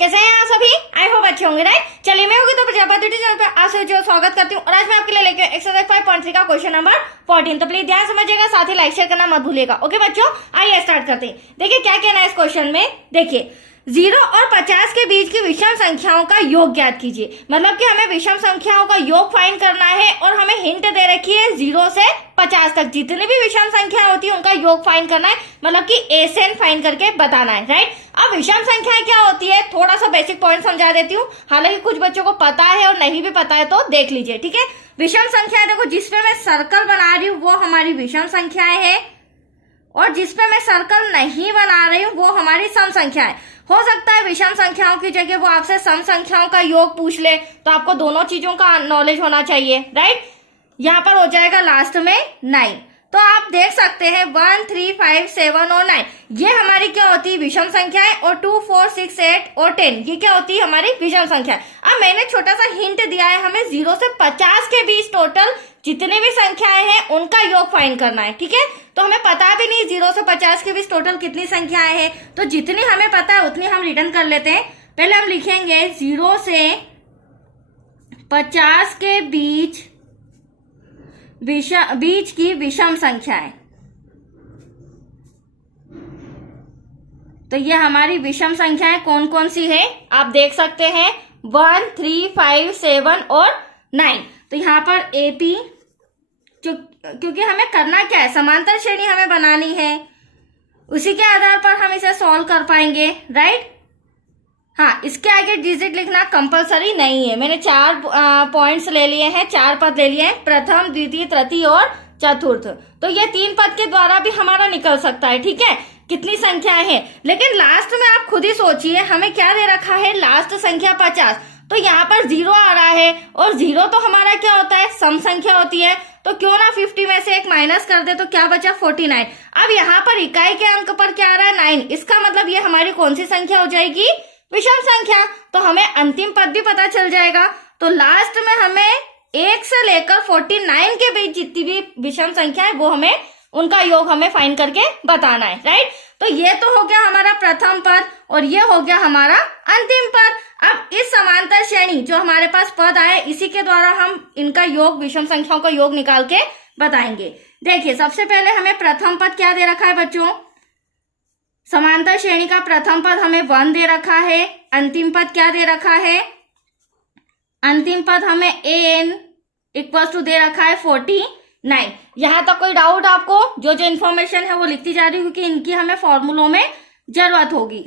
कैसे हैं आप सभी? आई होप अच्छे होंगे, राइट। चलिए मैं होगी तो प्रजापति चैनल पे आप सभी जो स्वागत करती हूँ और आज मैं आपके लिए लेके एक्सरसाइज 5.3 का क्वेश्चन नंबर 14। तो प्लीज ध्यान समझिएगा, साथ ही लाइक शेयर करना मत भूलिएगा। ओके बच्चों, आइए स्टार्ट करते हैं। देखिए क्या कहना है इस क्वेश्चन में। देखिए 0 और 50 के बीच की विषम संख्याओं का योग ज्ञात कीजिए। मतलब कि हमें विषम संख्याओं का योग फाइंड करना है और हमें हिंट दे रखी है 0 से 50 तक जितनी भी विषम संख्या होती है उनका योग फाइंड करना है, मतलब कि ए से एन फाइंड करके बताना है, राइट। अब विषम संख्याएं क्या होती है थोड़ा सा बेसिक पॉइंट समझा देती हूँ, हालांकि कुछ बच्चों को पता है और नहीं भी पता है तो देख लीजिए, ठीक है। विषम संख्याएं देखो, जिसपे मैं सर्कल बना रही हूँ वो हमारी विषम संख्याएं है और जिसपे मैं सर्कल नहीं बना रही हूँ वो हमारी सम संख्या है। हो सकता है विषम संख्याओं की जगह वो आपसे सम संख्याओं का योग पूछ ले, तो आपको दोनों चीजों का नॉलेज होना चाहिए, राइट। यहाँ पर हो जाएगा लास्ट में 9। तो आप देख सकते हैं 1, 3, 5, 7 और 9 ये हमारी क्या होती है विषम संख्याएं, और 2, 4, 6, 8 और 10 ये क्या होती है हमारी विषम संख्या। अब मैंने छोटा सा हिंट दिया है, हमें 0 से 50 के बीच टोटल जितनी भी संख्याएं हैं उनका योग फाइंड करना है, ठीक है। तो हमें पता भी नहीं 0 से 50 के बीच टोटल कितनी संख्याएं हैं, तो जितनी हमें पता है उतनी हम रिटर्न कर लेते हैं। पहले हम लिखेंगे 0 से 50 के बीच की विषम संख्याएं। तो ये हमारी विषम संख्याएं कौन कौन सी है आप देख सकते हैं 1, 3, 5, 7 और 9। तो यहाँ पर एपी, क्योंकि हमें करना क्या है, समांतर श्रेणी हमें बनानी है, उसी के आधार पर हम इसे सॉल्व कर पाएंगे, राइट। हाँ, इसके आगे डिजिट लिखना कंपलसरी नहीं है। मैंने 4 पॉइंट्स ले लिए हैं, 4 पद ले लिए हैं, प्रथम, द्वितीय, तृतीय और चतुर्थ। तो ये 3 पद के द्वारा भी हमारा निकल सकता है, ठीक है। कितनी संख्याएं हैं, लेकिन लास्ट में आप खुद ही सोचिए हमें क्या दे रखा है, लास्ट संख्या 50। तो यहाँ पर 0 आ रहा है और 0 तो हमारा क्या होता है, सम संख्या होती है। तो क्यों ना 50 में से एक माइनस कर दे, तो क्या बचा 49। अब यहाँ पर इकाई के अंक पर क्या आ रहा है 9, इसका मतलब ये हमारी कौन सी संख्या हो जाएगी, विषम संख्या। तो हमें अंतिम पद भी पता चल जाएगा। तो लास्ट में हमें 1 से लेकर 49 के बीच जितनी भी विषम संख्या है वो हमें उनका योग हमें फाइंड करके बताना है, राइट। तो ये तो हो गया हमारा प्रथम पद और ये हो गया हमारा अंतिम पद। अब इस समांतर श्रेणी जो हमारे पास पद आए इसी के द्वारा हम इनका योग, विषम संख्याओं का योग निकाल के बताएंगे। देखिए सबसे पहले हमें प्रथम पद क्या दे रखा है बच्चों, समांतर श्रेणी का प्रथम पद हमें 1 दे रखा है। अंतिम पद क्या दे रखा है, अंतिम पद हमें an इक्वल टू दे रखा है 49। यहां तक कोई डाउट आपको, जो जो इन्फॉर्मेशन है वो लिखती जा रही हूँ क्योंकि इनकी हमें फॉर्मूलों में जरूरत होगी।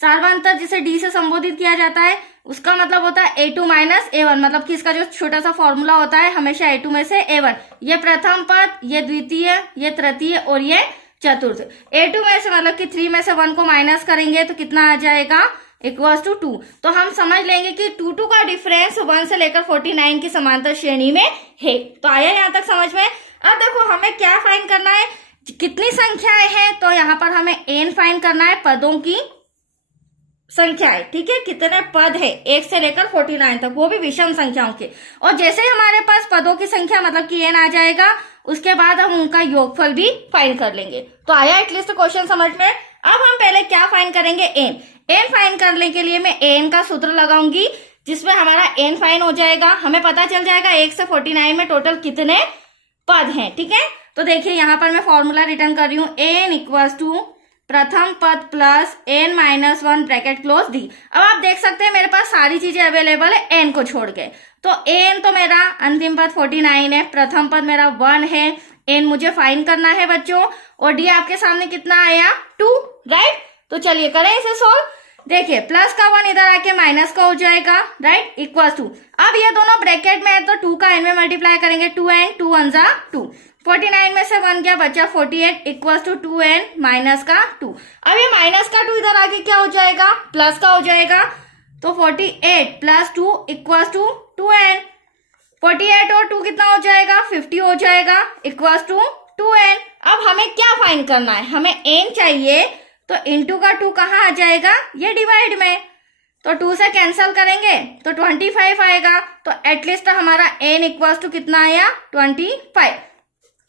सार्वंतर जिसे डी से संबोधित किया जाता है उसका मतलब होता है a2 माइनस a1, मतलब कि इसका जो छोटा सा फॉर्मूला होता है हमेशा a2 में से a1। ये प्रथम पद, ये द्वितीय, ये तृतीय और ये चतुर्थ। a2 में से मतलब कि 3 में से 1 को माइनस करेंगे तो कितना आ जाएगा, इक्वल्स टू 2। तो हम समझ लेंगे कि 2 का डिफरेंस 1 से लेकर 49 की समांतर श्रेणी में है। तो आया यहाँ तक समझ में। अब देखो हमें क्या फाइंड करना है, कितनी संख्याएं हैं, तो यहाँ पर हमें n फाइंड करना है, पदों की संख्या है, ठीक है। कितने पद है 1 से लेकर 49 तक, वो भी विषम संख्याओं के। और जैसे हमारे पास पदों की संख्या मतलब कि n आ जाएगा, उसके बाद हम उनका योगफल भी फाइंड कर लेंगे। तो आया एटलीस्ट क्वेश्चन समझ में। अब हम पहले क्या फाइंड करेंगे, n फाइंड करने के लिए मैं n का सूत्र लगाऊंगी जिसमें हमारा n फाइंड हो जाएगा। हमें पता चल जाएगा 1 से 49 में टोटल कितने पद हैं, ठीक है। तो देखिए यहाँ पर मैं फॉर्मूला रिटर्न कर रही हूँ, n इक्वल्स टू प्रथम पद plus n minus 1 bracket close the. अब आप देख सकते हैं मेरे पास सारी चीजें अवेलेबल है n को छोड़ के। तो n तो मेरा अंतिम पद 49 है, प्रथम पद मेरा 1 है, n मुझे फाइंड करना है बच्चों, और d आपके सामने कितना आया 2, राइट। तो चलिए करें इसे सोल्व। देखिए प्लस का 1 इधर आके माइनस का हो जाएगा, राइट, इक्वल्स टू। अब ये दोनों ब्रैकेट में है तो 2 का n में मल्टीप्लाई करेंगे, 2n, 2 1 जा 2। 49 में से 1 क्या बचा 48 इक्वल्स टू 2n माइनस का 2। अब ये माइनस का 2 इधर आके क्या हो जाएगा, प्लस का हो जाएगा। तो 48 प्लस 2 इक्वल्स टू 2n। 48 और 2 कितना हो जाएगा, 50 हो जाएगा, इक्वल्स टू 2n। अब हमें क्या फाइंड करना है, हमें n चाहिए, तो इंटू का 2 कहाँ आ जाएगा, ये डिवाइड में। तो 2 से कैंसिल करेंगे तो 25 आएगा। तो एटलीस्ट हमारा n इक्वल्स टू कितना आया 25।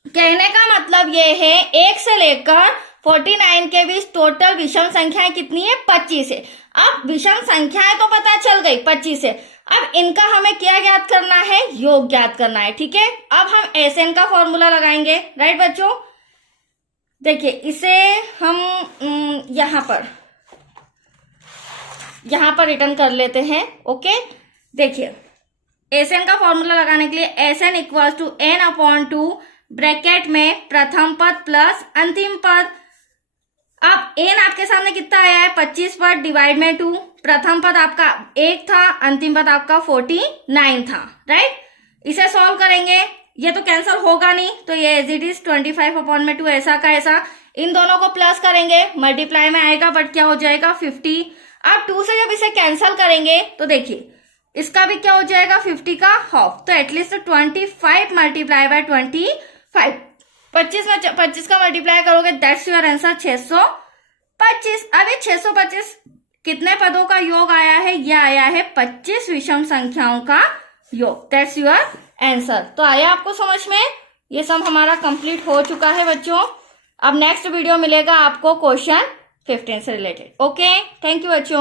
कहने का मतलब ये है 1 से लेकर 49 के बीच टोटल विषम संख्याएं कितनी है? 25 है। अब विषम संख्याएं तो पता चल गई 25 है, अब इनका हमें क्या ज्ञात करना है? योग ज्ञात करना है। ठीक है, अब हम SN का फॉर्मूला लगाएंगे। राइट बच्चों, देखिए इसे हम यहां पर रिटर्न कर लेते हैं। ओके, देखिए SN का फॉर्मूला लगाने के लिए SN equals to n/2 bracket में प्रथम पद प्लस अंतिम पद। अब n आपके सामने कितना आया है? 25 पर डिवाइड में 2। प्रथम पद आपका 1 था, अंतिम पद आपका 49 था। राइट, इसे सॉल्व करेंगे, ये तो कैंसिल होगा नहीं, तो ये एज इट इज 25/2 ऐसा का ऐसा। इन दोनों को प्लस करेंगे, मल्टीप्लाई में आएगा बट क्या हो जाएगा? 50। अब 2 से जब इसे कैंसिल करेंगे तो देखिए इसका भी क्या हो जाएगा? 50 का हाफ, तो एटलीस्ट 25 मल्टीप्लाई बाय 25। 25 का मल्टीप्लाई करोगे, दैट्स योर आंसर 625। अब ये 625 कितने पदों का योग आया है? ये आया है 25 विषम संख्याओं का योग। That's your answer. तो आया आपको समझ में? ये सब हमारा कंप्लीट हो चुका है बच्चों। अब नेक्स्ट वीडियो मिलेगा आपको क्वेश्चन 15 से रिलेटेड। ओके, थैंक यू बच्चों।